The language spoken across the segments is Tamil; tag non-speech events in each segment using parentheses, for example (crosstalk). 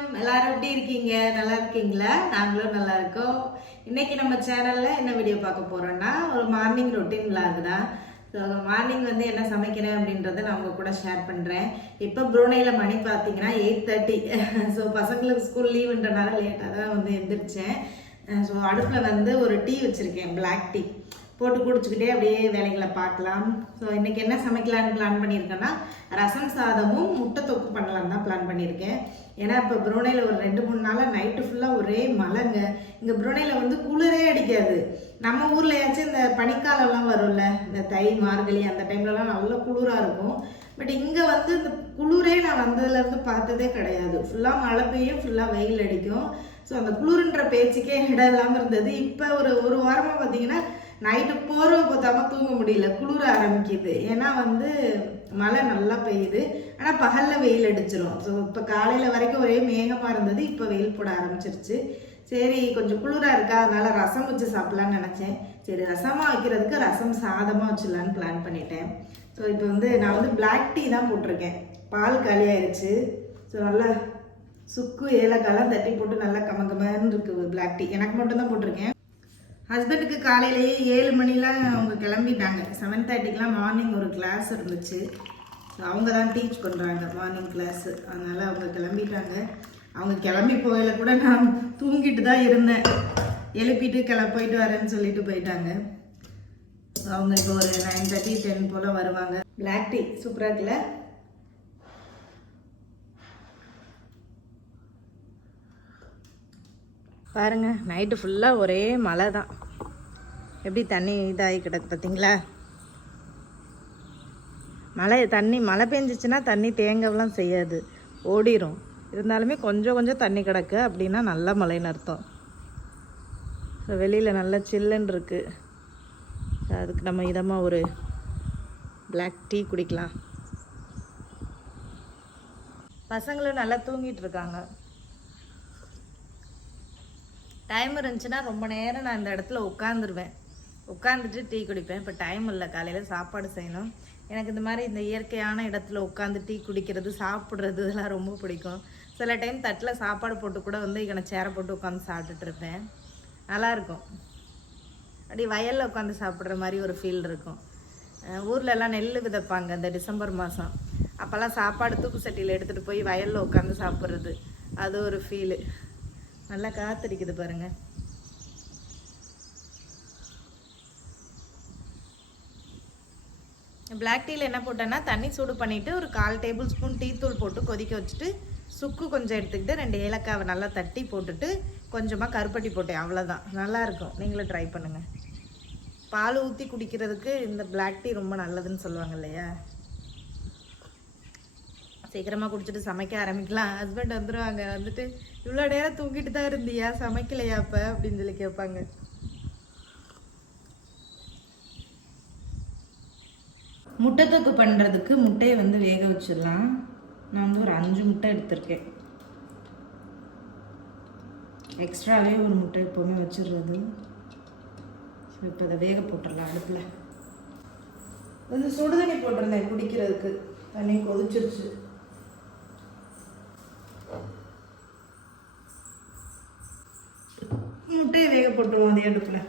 வணக்கம். எல்லாரும் எப்படி இருக்கீங்க? நல்லா இருக்கீங்களா? நாங்களும் நல்லா இருக்கோம். இன்னைக்கு நம்ம சேனல்ல என்ன வீடியோ பார்க்க போறோம்னா ஒரு மார்னிங் ரொட்டீன் விளாக் தான். ஸோ மார்னிங் வந்து என்ன சமைக்கிறேன் அப்படின்றத நான் உங்க கூட ஷேர் பண்றேன். இப்போ ப்ரூனையில் மணி பார்த்தீங்கன்னா எயிட் தேர்ட்டி ஸோ பசங்களுக்கு ஸ்கூல் லீவுன்றனால லேட்டாக தான் வந்து எந்திரிச்சேன். ஸோ அடுப்பில் வந்து ஒரு டீ வச்சுருக்கேன் பிளாக் டீ போட்டு குடிச்சுக்கிட்டே அப்படியே வேலைகளை பார்க்கலாம். ஸோ இன்னைக்கு என்ன சமைக்கலான்னு பிளான் பண்ணியிருக்கேன்னா ரசம் சாதமும் முட்டை தொக்கு பண்ணலான்னு தான் பிளான் பண்ணியிருக்கேன். ஏன்னா இப்போ புரோனையில் ஒரு ரெண்டு மூணு நாளாக நைட்டு ஃபுல்லாக ஒரே மழைங்க இங்கே புரோனையில் வந்து குளிரே அடிக்காது. நம்ம ஊர்லயாச்சும் இந்த பனிக்காலம்லாம் வரும்ல இந்த தை மார்கழி அந்த டைம்லலாம் நல்ல குளிராக இருக்கும். பட் இங்கே வந்து இந்த குளிரே நான் வந்ததுலேருந்து பார்த்ததே கிடையாது. ஃபுல்லாக மழை பெய்யும் ஃபுல்லாக வெயில் அடிக்கும். ஸோ அந்த குளிருன்ற பேச்சுக்கே இடம் இல்லாமல் இருந்தது. இப்போ ஒரு ஒரு வாரமாக பார்த்தீங்கன்னா நைட்டு போர்வை போத்தாம தூங்க முடியல குளிர ஆரம்பிக்குது. ஏன்னா வந்து மழை நல்லா பெய்யுது. ஆனால் பகலில் வெயில் அடிச்சிடும் ஸோ இப்போ காலையில் வரைக்கும் ஒரே மேகமாக இருந்தது இப்போ வெயில் போட ஆரம்பிச்சிருச்சு. சரி கொஞ்சம் குளிராக இருக்கா? அதனால் ரசம் வச்சு சாப்பிட்லான்னு நினச்சேன். சரி ரசமாக வைக்கிறதுக்கு ரசம் சாதமாக வச்சிடலான்னு பிளான் பண்ணிட்டேன். ஸோ இப்போ வந்து நான் வந்து பிளாக் டீ தான் போட்டிருக்கேன். பால் காலியாயிருச்சு ஸோ நல்லா சுக்கு ஏலக்காய்லாம் தட்டி போட்டு நல்லா கமகமன்னு இருக்குது பிளாக் டீ எனக்கு மட்டும்தான் போட்டிருக்கேன். ஹஸ்பண்டுக்கு காலையிலேயே ஏழு மணிலாம் அவங்க கிளம்பிட்டாங்க. செவன் தேர்ட்டிக்கெலாம் மார்னிங் ஒரு கிளாஸ் இருந்துச்சு. அவங்க தான் டீச் பண்ணுறாங்க மார்னிங் கிளாஸு அதனால் அவங்க கிளம்பிட்டாங்க. அவங்க கிளம்பி போகல கூட நான் தூங்கிட்டு தான் இருந்தேன். எழுப்பிட்டு கிள போயிட்டு வரேன்னு சொல்லிட்டு போயிட்டாங்க. அவங்க இப்போ ஒரு நைன் தேர்ட்டி டென் போல் வருவாங்க. பிளாக் டீ சூப்பராக இருக்குல்ல? பாருங்க நைட்டு ஃபுல்லாக ஒரே மழை தான் எப்படி தண்ணி இதாகி கிடக்கு பார்த்தீங்களா? மழை தண்ணி மழை பெஞ்சிச்சுன்னா தண்ணி தேங்கவெல்லாம் செய்யாது. ஓடிரும். இருந்தாலுமே கொஞ்சம் கொஞ்சம் தண்ணி கிடக்கு அப்படின்னா நல்ல மழைன்னு அர்த்தம். ஸோ வெளியில் நல்லா சில்லுன்னு இருக்குது ஸோ அதுக்கு நம்ம இதமாக ஒரு பிளாக் டீ குடிக்கலாம். பசங்களும் நல்லா தூங்கிட்டு இருக்காங்க. டைம் இருந்துச்சுன்னா ரொம்ப நேரம் நான் இந்த இடத்துல உட்காந்துருவேன் உட்காந்துட்டு டீ குடிப்பேன். இப்போ டைம் இல்லை. காலையில் சாப்பாடு செய்யணும். எனக்கு இந்த மாதிரி இந்த இயற்கையான இடத்துல உட்காந்து டீ குடிக்கிறது சாப்பிட்றது இதெல்லாம் ரொம்ப பிடிக்கும். சில டைம் தட்டில் சாப்பாடு போட்டு கூட வந்து இங்கே சேரை போட்டு உட்காந்து சாப்பிட்டுட்டு இருப்பேன். நல்லாயிருக்கும். அப்படி வயலில் உட்காந்து சாப்பிட்ற மாதிரி ஒரு ஃபீல் இருக்கும். ஊர்லெல்லாம் நெல் விதைப்பாங்க இந்த டிசம்பர் மாதம் அப்போல்லாம் சாப்பாடு தூக்கு சட்டியில் எடுத்துகிட்டு போய் வயலில் உட்காந்து சாப்பிட்றது. அது ஒரு ஃபீலு நல்லா காத்தடிக்குது பாருங்கள் பிளாக் டீயில் என்ன போட்டேன்னா தண்ணி சூடு பண்ணிவிட்டு ஒரு கால் டேபிள் ஸ்பூன் டீத்தூள் போட்டு கொதிக்க வச்சுட்டு சுக்கு கொஞ்சம் எடுத்துக்கிட்டு ரெண்டு ஏலக்காவை நல்லா தட்டி போட்டுட்டு கொஞ்சமாக கருப்பட்டி போட்டேன். அவ்வளோதான் நல்லாயிருக்கும் நீங்களும் ட்ரை பண்ணுங்கள் பால் ஊற்றி குடிக்கிறதுக்கு இந்த பிளாக் டீ ரொம்ப நல்லதுன்னு சொல்லுவாங்க இல்லையா? சீக்கிரமாக குடிச்சிட்டு சமைக்க ஆரம்பிக்கலாம். ஹஸ்பண்ட் வந்துடுவாங்க வந்துட்டு இவ்வளோ நேரம் தூங்கிட்டு தான் இருந்தியா? சமைக்கலையா அப்போ? அப்படின்னு சொல்லி கேட்பாங்க. முட்டை தொக்கு பண்ணுறதுக்கு முட்டையை வந்து வேக வச்சிடலாம். நான் வந்து ஒரு அஞ்சு முட்டை எடுத்திருக்கேன். எக்ஸ்ட்ராவே ஒரு முட்டை எப்போவுமே வச்சிடுறது. ஸோ இப்போ அதை வேக போட்டுடலாம் அடுப்பில். வந்து சுடுதண்ணி போட்டிருந்தேன் குடிக்கிறதுக்கு. தண்ணி கொதிச்சிருச்சு. முட்டையை வேக போட்டுருவோம் அதே அடுப்பில்.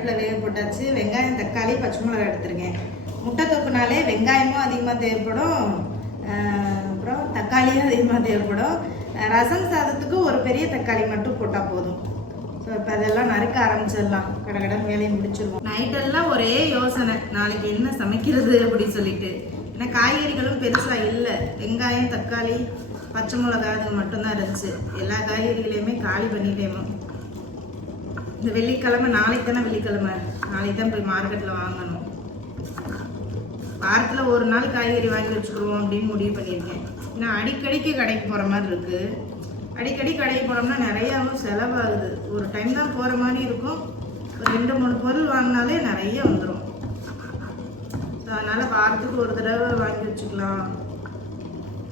அடுப்பில் வேக போட்டாச்சு. வெங்காயம் தக்காளி பச்சை மிளகாய் எடுத்துருக்கேன். முட்டை தொப்புனாலே வெங்காயமும் அதிகமாக தேவைப்படும். அப்புறம் தக்காளியும் அதிகமாக தேவைப்படும். ரசம் சாதத்துக்கு ஒரு பெரிய தக்காளி மட்டும் போட்டால் போதும். ஸோ இப்போ அதெல்லாம் நறுக்க ஆரம்பிச்சிடலாம். கடை கடை வேலையை முடிச்சிருவோம். நைட்டெல்லாம் ஒரே யோசனை. நாளைக்கு என்ன சமைக்கிறது அப்படின்னு சொல்லிட்டு. ஏன்னா காய்கறிகளும் பெருசாக இல்லை. வெங்காயம் தக்காளி பச்சை மிளகாய் அது மட்டும்தான் இருந்துச்சு. எல்லா காய்கறிகளையுமே காலி பண்ணிட்டேமோ இந்த வெள்ளிக்கிழமை நாளைக்கு தானே வெள்ளிக்கிழமை? நாளைக்கு தான் போய் மார்க்கெட்டில் வாங்கணும். வாரத்தில் ஒரு நாள் காய்கறி வாங்கி வச்சுக்கிடுவோம் அப்படின்னு முடிவு பண்ணியிருக்கேன். ஏன்னா அடிக்கடிக்கு கடைக்கு போகிற மாதிரி இருக்குது அடிக்கடி கடைக்கு போனோம்னா நிறையாவும் செலவாகுது. ஒரு டைம் தான் போகிற மாதிரி இருக்கும். ஒரு ரெண்டு மூணு பொருள் வாங்கினாலே நிறைய வந்துடும் ஸோ அதனால் வாரத்துக்கு ஒரு தடவை வாங்கி வச்சுக்கலாம்.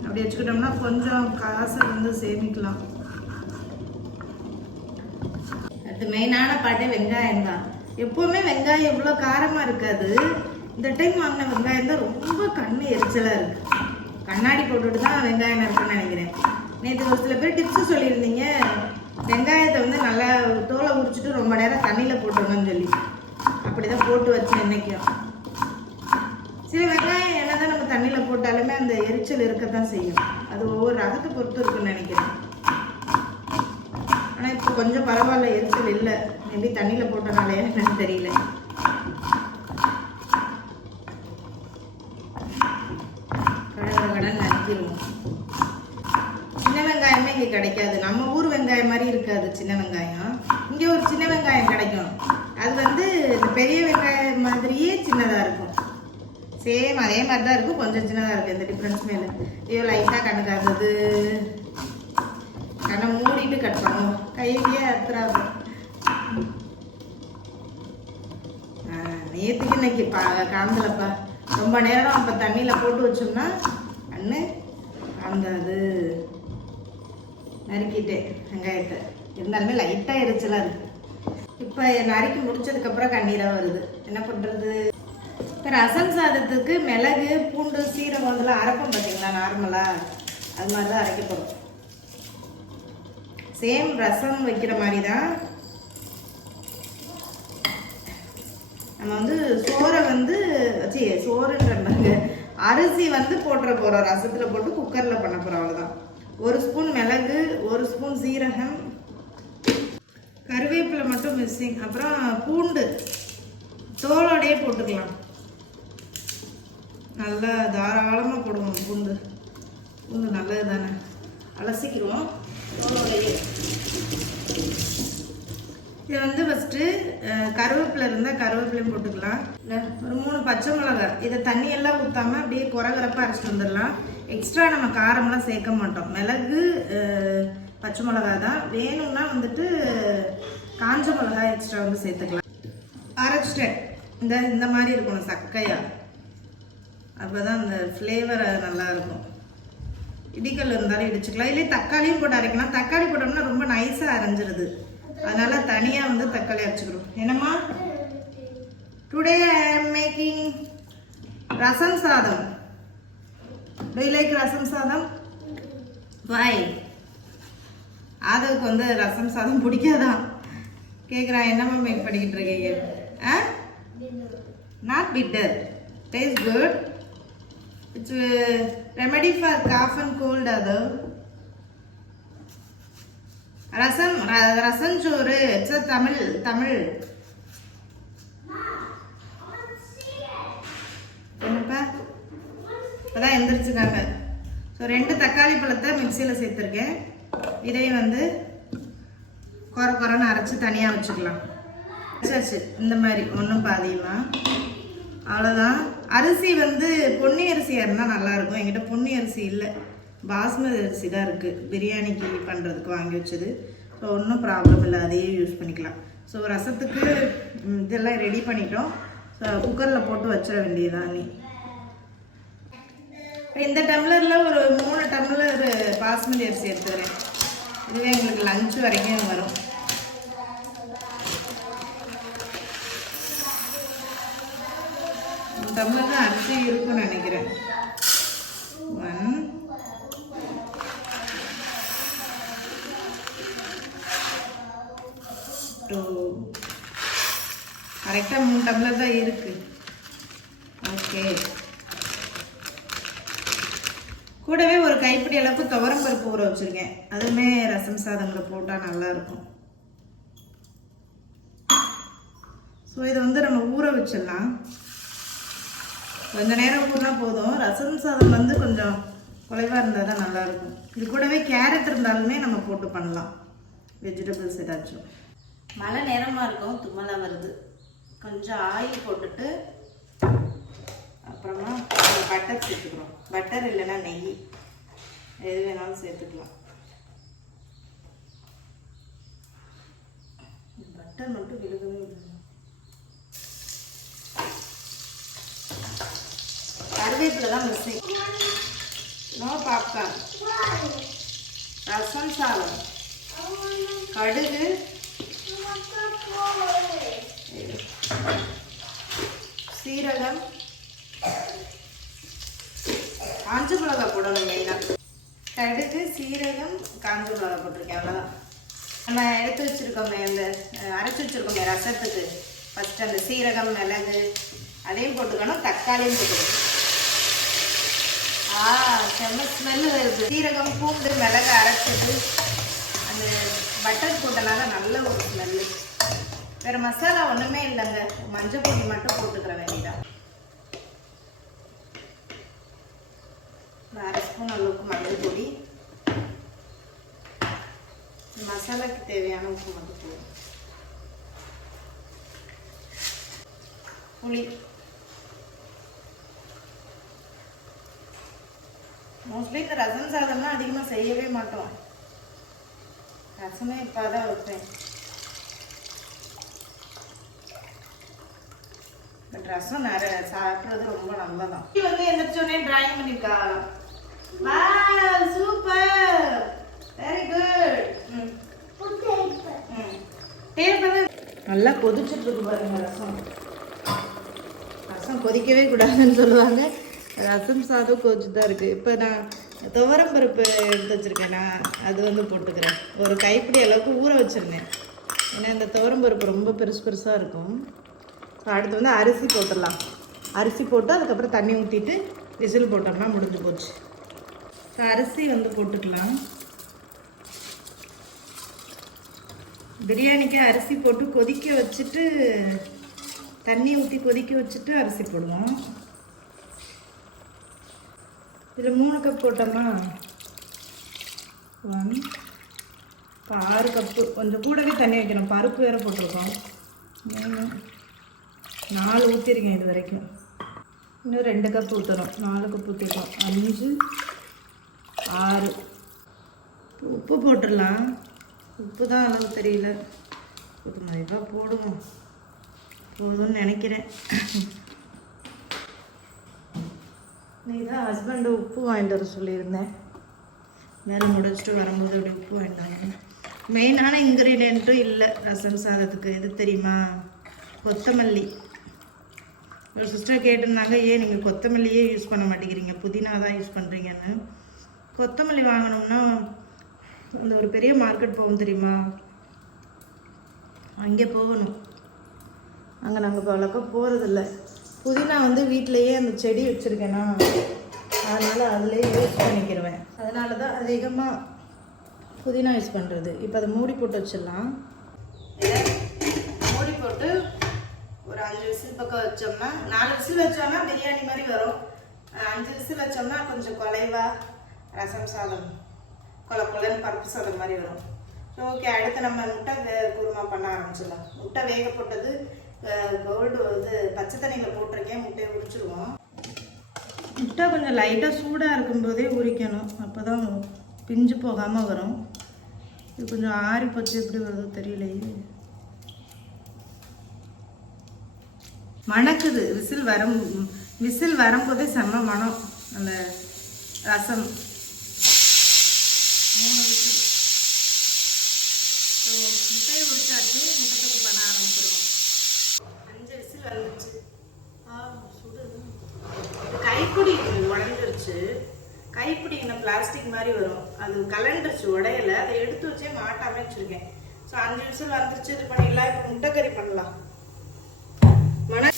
அப்படி வச்சுக்கிட்டோம்னா கொஞ்சம் காசை வந்து சேமிக்கலாம். அடுத்து மெயினான பாட்டே வெங்காயம் தான். எப்போவுமே வெங்காயம் இவ்வளோ காரமாக இருக்காது. இந்த டைம் வாங்கின வெங்காயம் தான் ரொம்ப கண்ணு எரிச்சலாக இருக்குது கண்ணாடி போட்டுட்டு தான் வெங்காயம் இருக்குன்னு நினைக்கிறேன். நேற்று ஒரு சில பேர் டிப்ஸு சொல்லியிருந்தீங்க. வெங்காயத்தை வந்து நல்லா தோலை உரிச்சிட்டு ரொம்ப நேரம் தண்ணியில் போட்டுருங்கன்னு சொல்லி. அப்படி தான் போட்டு வச்சேன் இன்றைக்கும் சில வெங்காயம் என்ன தான் நம்ம தண்ணியில் போட்டாலுமே அந்த எரிச்சல் இருக்கத்தான் செய்யும். அது ஒவ்வொரு ரகத்தை பொறுத்து இருக்குன்னு நினைக்கிறேன். ஆனால் இப்போ கொஞ்சம் பரவாயில்ல எரிச்சல் இல்லை. மேபி தண்ணியில் போட்டனாலே என்னன்னு தெரியல. கடகட கடன் நறுக்கிடுவோம் சின்ன வெங்காயமே இங்கே கிடைக்காது. நம்ம ஊர் வெங்காயம் மாதிரி இருக்காது சின்ன வெங்காயம். இங்கே ஒரு சின்ன வெங்காயம் கிடைக்கும். அது வந்து இந்த பெரிய வெங்காயம் மாதிரியே சின்னதாக இருக்கும். சேம் அதே மாதிரி தான் இருக்கும். கொஞ்சம் சின்னதாக இருக்கும். எந்த டிஃப்ரென்ஸுமே இல்லை. ஐயோ லைட்டாக கண்ணுக்கு ஆகுது கண்ணை மூடிட்டு கட் பண்ணுவோம். ஐடியா அத்துறாது நேற்றுக்கு இன்னைக்கு பா காந்தலப்பா ரொம்ப நேரம் அப்போ தண்ணியில் போட்டு வச்சோம்னா அண்ணு அந்த அது நறுக்கிட்டேன் வெங்காயத்தை. இருந்தாலுமே லைட்டாக எரிச்சலாக இருக்கு இப்போ நறுக்கி முடிச்சதுக்கப்புறம் கண்ணீராக வருது. என்ன பண்ணுறது இப்போ ரசம் சாதத்துக்கு மிளகு பூண்டு சீரகம் இதெல்லாம் அரைப்போம் பார்த்தீங்களா நார்மலாக அது மாதிரி தான் அரைக்க போகிறோம் சேம் ரசம் வைக்கிற மாதிரி தான் நம்ம வந்து சோறை வந்து சி சோறுன்றாங்க அரிசி வந்து போட்டுற போகிறோம் ரசத்தில் போட்டு குக்கரில் பண்ண போகிறோம் அவ்வளோதான் ஒரு ஸ்பூன் மிளகு ஒரு ஸ்பூன் சீரகம் கருவேப்பிலை மட்டும் மிஸ்ஸிங் அப்புறம் பூண்டு. தோலோடையே போட்டுக்கலாம். நல்லா தாராளமாக போடுவோம் பூண்டு. பூண்டு நல்லது தானே அலசிக்கிடுவோம் தோலோடையே இதை வந்து ஃபஸ்ட்டு கருவேப்பிலை இருந்தால் கருவேப்பிலையும் போட்டுக்கலாம். ஒரு மூணு பச்சை மிளகாய் இதை தண்ணியெல்லாம் ஊற்றாம அப்படியே குறகுறப்பாக அரைச்சிட்டு வந்துடலாம். எக்ஸ்ட்ரா நம்ம காரம்லாம் சேர்க்க மாட்டோம். மிளகு பச்சை மிளகாய் தான் வேணும்னா வந்துட்டு காஞ்ச மிளகாய் எக்ஸ்ட்ரா வந்து சேர்த்துக்கலாம். அரைச்சிட்டேன். இந்த இந்த மாதிரி இருக்கணும் சக்கையா. அப்போ தான் அந்த ஃப்ளேவர் நல்லா இருக்கும். இடிக்கல் இருந்தாலும் இடிச்சுக்கலாம். இல்லை தக்காளியும் போட்டு அரைக்கலாம். தக்காளி போட்டோம்னா ரொம்ப நைஸாக அரைஞ்சிருது. அதனால தனியாக வந்து தக்காளி அரைச்சிக்கிறோம் என்னம்மா? டுடே ஐ ஆம் மேக்கிங் ரசம் சாதம். டு லைக் ரசம் சாதம்? வாய் ஆதவுக்கு வந்து ரசம் சாதம் பிடிக்காதான் கேட்குறான் என்னம்மா மேக் பண்ணிக்கிட்டு இருக்கீங்க? ஆ? Not bitter taste good it's remedy for cough and cold அது ரசம் ர- ரசஞ்சோறு இட்ஸ் தமிழ் தமிழ் என்னப்பா? இப்போதான் எந்திரிச்சுக்காங்க. ஸோ ரெண்டு தக்காளி பழத்தை மிக்சியில் சேர்த்துருக்கேன். இதையும் வந்து குறை குறைன்னு அரைச்சி தனியாக வச்சுக்கலாம். வச்சாச்சு. இந்த மாதிரி. ஒன்றும் பாதியமா? அவ்வளோதான் அரிசி வந்து பொன்னி அரிசியாக இருந்தால் நல்லாயிருக்கும். என்கிட்ட பொன்னி அரிசி இல்லை. பாஸ்மதி அரிசி தான் இருக்குது பிரியாணிக்கு பண்ணுறதுக்கு வாங்கி வச்சது. ஸோ ஒன்றும் ப்ராப்ளம் இல்லை. அதையே யூஸ் பண்ணிக்கலாம். ஸோ ரசத்துக்கு இதெல்லாம் ரெடி பண்ணிட்டோம். ஸோ குக்கரில் போட்டு வச்சிட வேண்டியதுதான் நீ. இந்த டம்ளரில் ஒரு மூணு டம்ளர் பாஸ்மதி அரிசி எடுத்துக்கிறேன். இதுவே எங்களுக்கு லஞ்ச் வரைக்கும் வரும். டம்ளர் தான் அரிசி இருக்கும்னு நினைக்கிறேன் ஒன் டூ கரெக்டாக மூணு டம்ளர் தான் இருக்கு. ஓகே கூடவே ஒரு கைப்பிடி அளவுக்கு துவரம் பருப்பு ஊற வச்சிருக்கேன். அதுவுமே ரசம் சாதங்களை போட்டால் நல்லா இருக்கும் ஸோ இதை வந்து நம்ம ஊற வச்சிடலாம். கொஞ்ச நேரம் ஊறினா போதும். ரசம் சாதம் வந்து கொஞ்சம் குறைவாக இருந்தால் தான் நல்லாயிருக்கும். இது கூடவே கேரட் இருந்தாலுமே நம்ம போட்டு பண்ணலாம். வெஜிடபிள்ஸ் ஏதாச்சும். மழை நேரமாக இருக்கும் தும்மலாக வருது. கொஞ்சம் ஆயில் போட்டுட்டு அப்புறமா பட்டர் சேர்த்துக்கிறோம். பட்டர் இல்லைன்னா நெய். எது வேணாலும் சேர்த்துக்கலாம். பட்டர் மட்டும் விழுகவே இல்லை கருவேப்பிலை தான் மிஸ்ஸிங் நோ பாப்கார்ன். ரசம் சாதம். கடுகு. சீரகம். காஞ்ச மிளகா போடணும் மெயினாக கடுகு சீரகம் காஞ்ச மிளகா போட்டிருக்கேன் அவ்வளோதான் நம்ம எடுத்து வச்சுருக்கோமே அந்த அரைச்சி வச்சுருக்கோமே ரசத்துக்கு. ஃபஸ்ட்டு அந்த சீரகம் மிளகு அதையும் போட்டுக்கணும் தக்காளியும் போட்டுக்கணும். செம்ம ஸ்மெல்லு வருது. சீரகம் பூண்டு மிளகு அரைச்சது. அந்த பட்டர் போட்டனால நல்ல ஒரு ஸ்மெல்லு வேறு மசாலா ஒன்றுமே இல்லைங்க. மஞ்சள் பொடி மட்டும் போட்டுக்கிற வேண்டியதான் அரை ஸ்பூன் அளவுக்கு மஞ்சள் பொடி. மசாலாக்கு தேவையான உப்பு மட்டும் போதும். புளி. மோஸ்ட்லி இந்த ரசம் சாதம்லாம் அதிகமாக செய்யவே மாட்டோம். ரசமே இப்போ தான் வைப்பேன். பட் ரசம் நிறைய சாப்பிட்றது ரொம்ப நல்லதான் இது வந்து எந்திரிச்சோடனே ட்ராயிங் பண்ணியிருக்கா வா சூப்பர் வெரி குட் நல்லா கொதிச்சுட்டு இருக்கு பாருங்க ரசம். ரசம் கொதிக்கவே கூடாதுன்னு சொல்லுவாங்க. ரசம் சாதம் கொஞ்சம் தான் இருக்குது இப்போ நான் துவரம் பருப்பு எடுத்து வச்சுருக்கேன். நான் அது வந்து போட்டுக்கிறேன். ஒரு கைப்பிடி அளவுக்கு ஊற வச்சுருந்தேன். ஏன்னா இந்த துவரம் பருப்பு ரொம்ப பெருசு பெருசாக இருக்கும். அடுத்து வந்து அரிசி போட்டுடலாம். அரிசி போட்டு அதுக்கப்புறம் தண்ணி ஊற்றிட்டு விசில் போட்டோம்னா முடிஞ்சு போச்சு. ஸோ அரிசி வந்து போட்டுக்கலாம். பிரியாணிக்கு அரிசி போட்டு கொதிக்க வச்சுட்டு தண்ணி ஊற்றி கொதிக்க வச்சுட்டு அரிசி போடுவோம். இதில் மூணு கப் போட்டோமா? ஒன் இப்போ ஆறு கப்பு கொஞ்சம் கூடவே தண்ணி வைக்கணும். பருப்பு வேறு போட்டிருக்கோம். மூணு நாலு ஊற்றிருக்கேன் இது வரைக்கும். இன்னும் ரெண்டு கப் ஊற்றணும் நாலு கப் ஊற்றிருக்கோம் அஞ்சு ஆறு. உப்பு போட்டுடலாம். உப்பு தான் அளவு தெரியல. உப்பு மாதிரி தான் போடுவோம். போதும்னு நினைக்கிறேன். நீ தான் ஹஸ்பண்டு உப்பு வாங்கிட்டு வர சொல்லியிருந்தேன். வேலை முடிச்சுட்டு வரும்போது அப்படி உப்பு வாங்கிட்டு மெயினான இன்க்ரீடியண்ட்டும் இல்லை ரசம் சாதத்துக்கு. எது தெரியுமா? கொத்தமல்லி. ஒரு சிஸ்டர் கேட்டிருந்தாங்க ஏன் நீங்கள் கொத்தமல்லியே யூஸ் பண்ண மாட்டேங்கிறீங்க? புதினா தான் யூஸ் பண்ணுறீங்கன்னு கொத்தமல்லி வாங்கினோம்னா அந்த ஒரு பெரிய மார்க்கெட் போகும் தெரியுமா? அங்கே போகணும். அங்கே நாங்கள் இப்போ அவ்வளோக்கா போகிறதில்ல புதினா வந்து வீட்டிலையே அந்த செடி வச்சுருக்கேனா? அதனால் அதிலே யூஸ் பண்ணிக்கிடுவேன் அதனால தான் அதிகமாக புதினா யூஸ் பண்ணுறது இப்போ அதை மூடி போட்டு வச்சிடலாம். மூடி போட்டு ஒரு அஞ்சு விசில் பக்கம் வச்சோம்னா நாலு விசில் வச்சோம்னா பிரியாணி மாதிரி வரும். அஞ்சு விசில் வச்சோம்னா கொஞ்சம் குலைவா ரசம் சாதம் கொல கொலன்னு பருப்பு சாதம் மாதிரி வரும். ஓகே அடுத்து நம்ம முட்டை குருமா பண்ண ஆரம்பிச்சிடலாம். முட்டை வேக போட்டது கோல்டு வந்து பச்சை தண்ணியில் போட்டிருக்கேன் முட்டையை உரிச்சிருவோம். முட்டை கொஞ்சம் லைட்டாக சூடாக இருக்கும்போதே உரிக்கணும். அப்போ தான் பிஞ்சு போகாமல் வரும். இது கொஞ்சம் ஆறி போச்சு எப்படி வருதோ தெரியலையே. மணக்குது. விசில் வரும் விசில் வரும்போதே செம்ம மணம். அந்த ரசம் மூணு விசில் ஸோ முட்டையை உரிச்சாச்சு முட்டத்துக்கு பண்ண ஆரம்பிச்சிருவோம் அஞ்சு விசில் வந்துச்சு ஆ சுடுது கைப்பிடி உடஞ்சிருச்சு கைப்பிடிங்கின பிளாஸ்டிக் மாதிரி வரும். அது கலண்டுருச்சு உடையல அதை எடுத்து வச்சே மாட்டாம வச்சிருக்கேன். ஸோ அஞ்சு விசில் வந்துருச்சு. இது பண்ணிடலாம் இப்போ முட்டைக்கறி பண்ணலாம். மன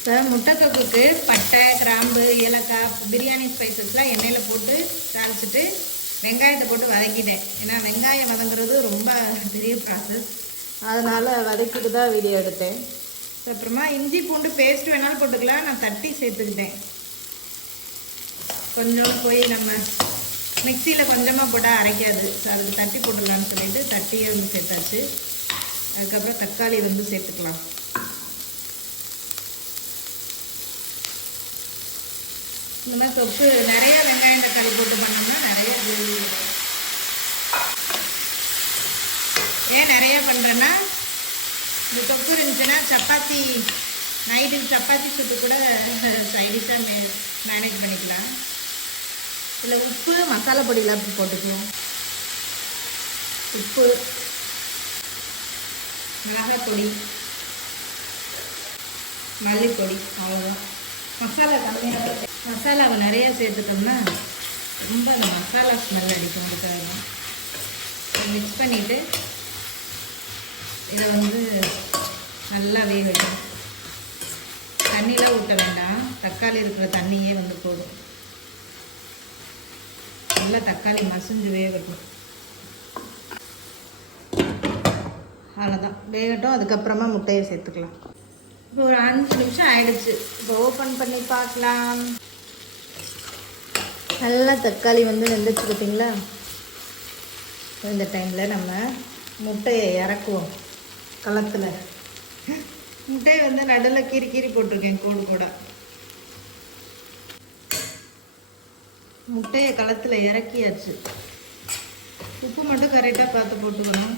இப்போ முட்டைக்கப்புக்கு பட்டை கிராம்பு ஏலக்காய் பிரியாணி ஸ்பைசஸ்லாம் எண்ணெயில் போட்டு தாளிச்சிட்டு வெங்காயத்தை போட்டு வதக்கிட்டேன். ஏன்னா வெங்காயம் வதங்குறது ரொம்ப பெரிய ப்ராசஸ் அதனால் வதக்கிட்டு தான் வீடியோ எடுத்தேன். அப்புறமா இஞ்சி பூண்டு பேஸ்ட் வேணாலும் போட்டுக்கலாம். நான் தட்டி சேர்த்துக்கிட்டேன். கொஞ்சம் போய் நம்ம மிக்சியில் கொஞ்சமாக போட்டால் அரைக்காது. ஸோ அதுக்கு தட்டி போட்டுடலான்னு சொல்லிட்டு தட்டியே வந்து சேர்த்தாச்சு. அதுக்கப்புறம் தக்காளி வந்து சேர்த்துக்கலாம். இந்த மாதிரி தொப்பு நிறைய வெங்காயம் தக்காளி போட்டு பண்ணோம்னா நிறைய ஏன் நிறைய பண்ணுறேன்னா இந்த தொப்பு இருந்துச்சுன்னா சப்பாத்தி நைட்டுக்கு சப்பாத்தி சுட்டு கூட (laughs) சைடிஷாக மே மேனேஜ் பண்ணிக்கலாம். இதில் உப்பு மசாலா பொடியெலாம் போட்டுக்குவோம் உப்பு மிளகாய் பொடி மல்லிப்பொடி அவ்வளோதான் மசாலா கம்மியாக மசாலாவை நிறையா சேர்த்துட்டோம்னா ரொம்ப அந்த மசாலா ஸ்மெல் அடிக்கும் அதுக்காக தான் மிக்ஸ் பண்ணிவிட்டு இதை வந்து நல்லா வேகட்டும். தண்ணிலாம் ஊற்ற வேண்டாம். தக்காளி இருக்கிற தண்ணியே வந்து போதும். நல்லா தக்காளி மசிஞ்சு வேகட்டும். அவ்வளோதான் வேகட்டும் அதுக்கப்புறமா முட்டையை சேர்த்துக்கலாம். இப்போ ஒரு அஞ்சு நிமிஷம் ஆயிடுச்சு. இப்போ ஓப்பன் பண்ணி பார்க்கலாம். நல்லா தக்காளி வந்து வெந்துச்சு பார்த்தீங்களா? இந்த டைமில் நம்ம முட்டையை இறக்குவோம். களத்தில். முட்டையை வந்து நடுவில் கீறி கீறி போட்டிருக்கேன் கோடு கூட. முட்டையை களத்தில் இறக்கியாச்சு. உப்பு மட்டும் கரெக்டாக பார்த்து போட்டுக்கணும்.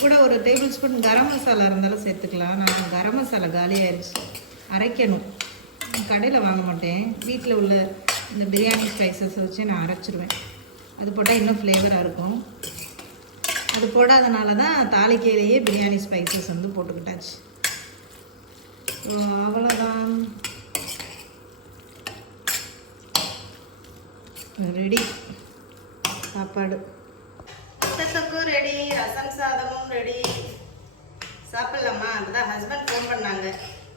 கூட ஒரு டேபிள் ஸ்பூன் கரம் மசாலா இருந்தாலும் சேர்த்துக்கலாம். நான் கரம் மசாலா காலியாகிடுச்சு அரைக்கணும். கடையில் வாங்க மாட்டேன். வீட்டில் உள்ள இந்த பிரியாணி ஸ்பைசஸ் வச்சு நான் அரைச்சிருவேன். அது போட்டால் இன்னும் ஃப்ளேவராக இருக்கும். அது போடாதனால தான் தாளிக்கையிலேயே பிரியாணி ஸ்பைசஸ் வந்து போட்டுக்கிட்டாச்சு. ஸோ அவ்வளோதான் ரெடி. சாப்பாடு. தொக்கும் ரெடி ரசம் சாதமும் ரெடி. சாப்பிட்லாமா? அதுதான் ஹஸ்பண்ட் ஃபோன் பண்ணாங்க.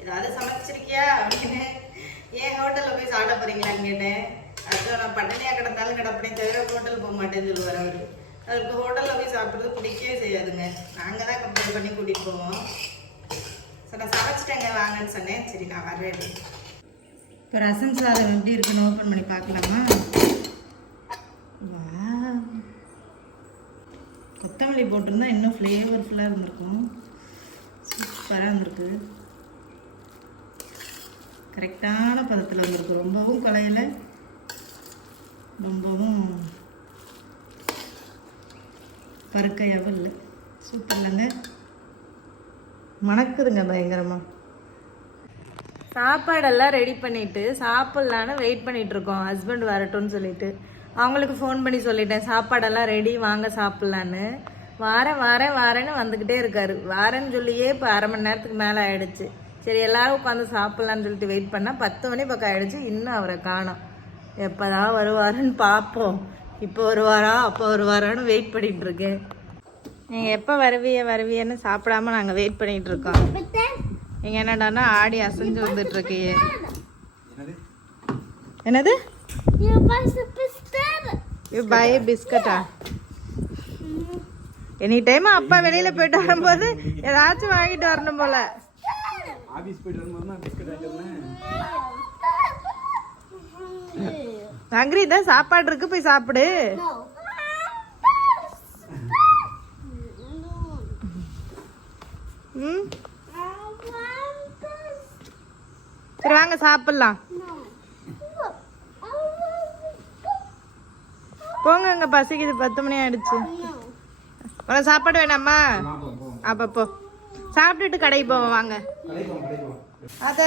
ஏதாவது சமைச்சிருக்கியா அப்படின்னு. ஏன் ஹோட்டலில் போய் சாப்பிட போறீங்களான்னு கேட்டேன். அதுவும் நான் பட்டனியாக கிடந்தாலும் கிடப்பேன் தவிர ஹோட்டல் போக மாட்டேன்னு சொல்லுவார் அவர். அவருக்கு ஹோட்டலில் போய் சாப்பிட்றது பிடிக்கவே செய்யாதுங்க. நாங்கள் தான் கம்பேர் பண்ணி கூட்டிகிட்டு போவோம். ஸோ நான் சமைச்சிட்டேங்க வாங்கன்னு சொன்னேன். சரி நான் வர்றேன். இப்போ ரசம் சாதம் எப்படி இருக்குன்னு ஓப்பன் பண்ணி பார்க்கலாமா? கொத்தமல்லி போட்டிருந்தா இன்னும் ஃப்ளேவர்ஃபுல்லாக இருந்திருக்கும். சூப்பராக இருந்திருக்கு. கரெக்டான பதத்தில் வந்திருக்கு ரொம்பவும் கலையில் ரொம்பவும் பருக்கையாகவும் இல்லை. சூப்பர் இல்லைங்க. மணக்குதுங்க பயங்கரமாக சாப்பாடெல்லாம் ரெடி பண்ணிவிட்டு சாப்பிட்லான்னு வெயிட் பண்ணிகிட்ருக்கோம் ஹஸ்பண்ட் வரட்டும்னு சொல்லிட்டு. அவங்களுக்கு ஃபோன் பண்ணி சொல்லிட்டேன். சாப்பாடெல்லாம் ரெடி வாங்க சாப்பிட்லான்னு. வாரேன் வாரேன் வாரேன்னு வந்துக்கிட்டே இருக்காரு. வாரேன்னு சொல்லியே இப்போ அரை மணி நேரத்துக்கு மேலே ஆயிடுச்சு. சரி எல்லாரும் உட்காந்து சாப்பிட்லான்னு சொல்லிட்டு வெயிட் பண்ணால் பத்து மணி பக்கம் ஆயிடுச்சு. இன்னும் அவரை காணோம். எப்போதான் வருவாருன்னு பார்ப்போம். இப்போ வருவாரா அப்போ வருவாரான்னு வெயிட் பண்ணிட்டு இருக்கேன். நீங்கள் எப்போ வருவிய வருவியன்னு சாப்பிடாம நாங்கள் வெயிட் பண்ணிட்டு இருக்கோம். நீங்க என்னடான்னா ஆடி அசைஞ்சு வந்துட்டு இருக்கீங்க என்னது? யூ பை பிஸ்கட்டா எனி டைம் அப்பா வெளியில போயிட்டு வரும்போது ஏதாச்சும் வாங்கிட்டு வரணும் போல. ஆபீஸ் போயிட்டு வரும்போது தான் சாப்பாடு இருக்கு போய் சாப்பிடு. சரி வாங்க சாப்பிடலாம். போங்க அங்க பசிக்குது. பத்து மணி ஆயிடுச்சு. உனக்கு சாப்பாடு வேணாமா அப்ப போ சாப்பிட்டுட்டு கடைக்கு போவோம் வாங்க. அத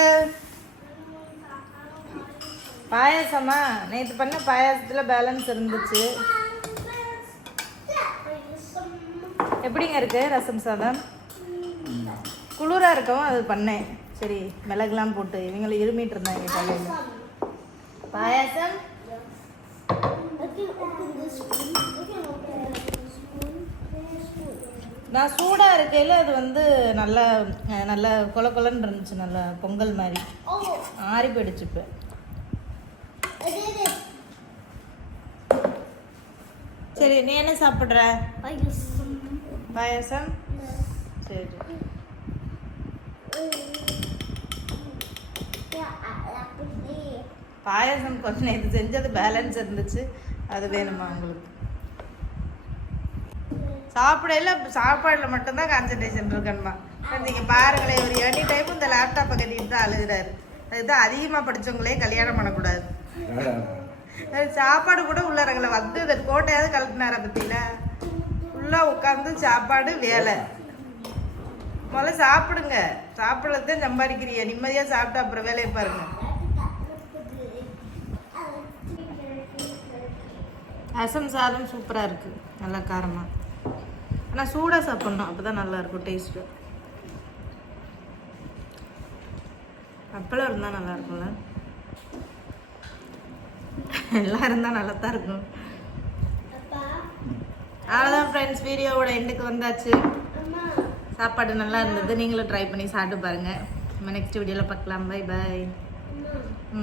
பாயாசமா? நேற்று பண்ண பாயாசத்துல பேலன்ஸ் இருந்துச்சு. எப்படிங்க இருக்கு ரசம் சாதம்? குளிராக இருக்கவும் அது பண்ணேன். சரி மிளகுலாம் போட்டு இவங்களை இருமிட்டு இருந்தாங்க பாயாசம்? நான் சூடாக இருக்கையில் அது வந்து நல்லா நல்லா கொல கொலன்னு இருந்துச்சு நல்லா பொங்கல் மாதிரி. ஆறி போயிடுச்சு இப்போ. சரி நீ என்ன சாப்பிட்ற? பாயாசம்? சரி. பாயாசம். கொஞ்சம் நேற்று செஞ்சது பேலன்ஸ் இருந்துச்சு. அது வேணுமா உங்களுக்கு சாப்பிடையில சாப்பாடுல மட்டும்தான் கான்சன்ட்ரேஷன் இருக்கணுமா? நீங்க பாருங்களேன் ஒரு எனி டைம் இந்த லேப்டாப்பை கட்டிட்டு தான் அழுகிறாரு. அதுதான் அதிகமா படிச்சவங்களே கல்யாணம் பண்ணக்கூடாது. அது சாப்பாடு கூட உள்ளறங்கள வந்து இந்த கோட்டையாவது கலட்டினார பத்தியில? ஃபுல்லாக உட்காந்து சாப்பாடு வேலை. முதல்ல சாப்பிடுங்க. சாப்பிடறதுதான் சம்பாதிக்கிறீங்க நிம்மதியா சாப்பிட்டு அப்புறம் வேலையை பாருங்க. ரசம் சாதம் சூப்பராக இருக்குது நல்லா காரமாக ஆனால் சூடாக சாப்பிட்ணும். அப்போ தான் நல்லா இருக்கும் டேஸ்ட்டு அப்பளம் இருந்தால் நல்லா இருக்கும்ல. எல்லாம் இருந்தால் நல்லா தான் இருக்கும் அவ்வளோதான் ஃப்ரெண்ட்ஸ் வீடியோவோட எண்டுக்கு வந்தாச்சு. சாப்பாடு நல்லா இருந்தது. நீங்களும் ட்ரை பண்ணி சாப்பிட்டு பாருங்கள் நம்ம நெக்ஸ்ட் வீடியோவில் பார்க்கலாம். Bye bye